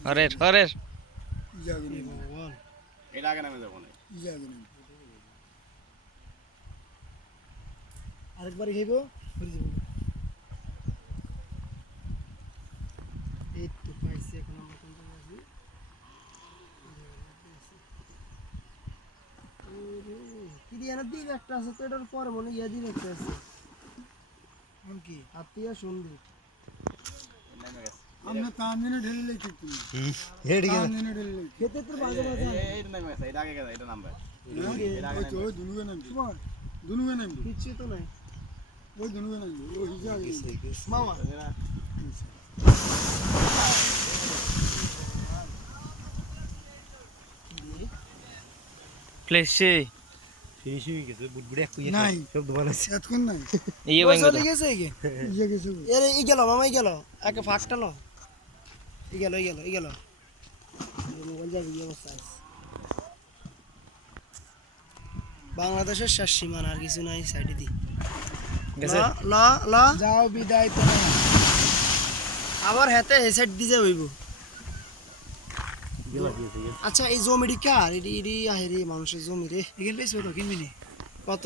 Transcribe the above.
হরের হরের এটা আগে নামে যাবো না আরেকবার খাইব এই তো পাইছি এখন আমরা কোন জায়গায় আছি কি দিয়ে না দিন একটা আছে তো এটার পরে মনে ইয়া দিন একটা আছে কোন কি আত্মীয় সন্দীপ আমরা তামিনে ঢেলে কিন্তু হেডি তামিনে ঢেলে খেতে তো বাজে বাজে এটা নামে গেছে এটা আগে গেছে এটা নামবে ওই তো ওই দুনুগে নামবে কিছু তো নাই ওই দুনুগে নামবে ওই হিসাবে মামা প্লেসে ফিনিশিং হয়ে গেছে বুটবুড়ে এক কুইয়া নাই সব বানাইছে এতক্ষণ নাই ইয়ে ওই বাইঙ্গো চলে গেছে কি ইয়ে গেছে এর ই গেল মামা ই গেল একে ফাঁকটা লো ই গেল মোবাইল যাবে কি অবস্থা আছে বাংলাদেশের শেষ সীমানা আর কিছু নাই সাইডে দি গেছে ল ল যাও বিদায় তো আবার হেতে এই সাইড দিয়ে হইব গেলা দিয়েছে আচ্ছা এই জমিটি কার এডি আহে রে মানুষের জমি রে এখানে বেশ কিনবি নি কত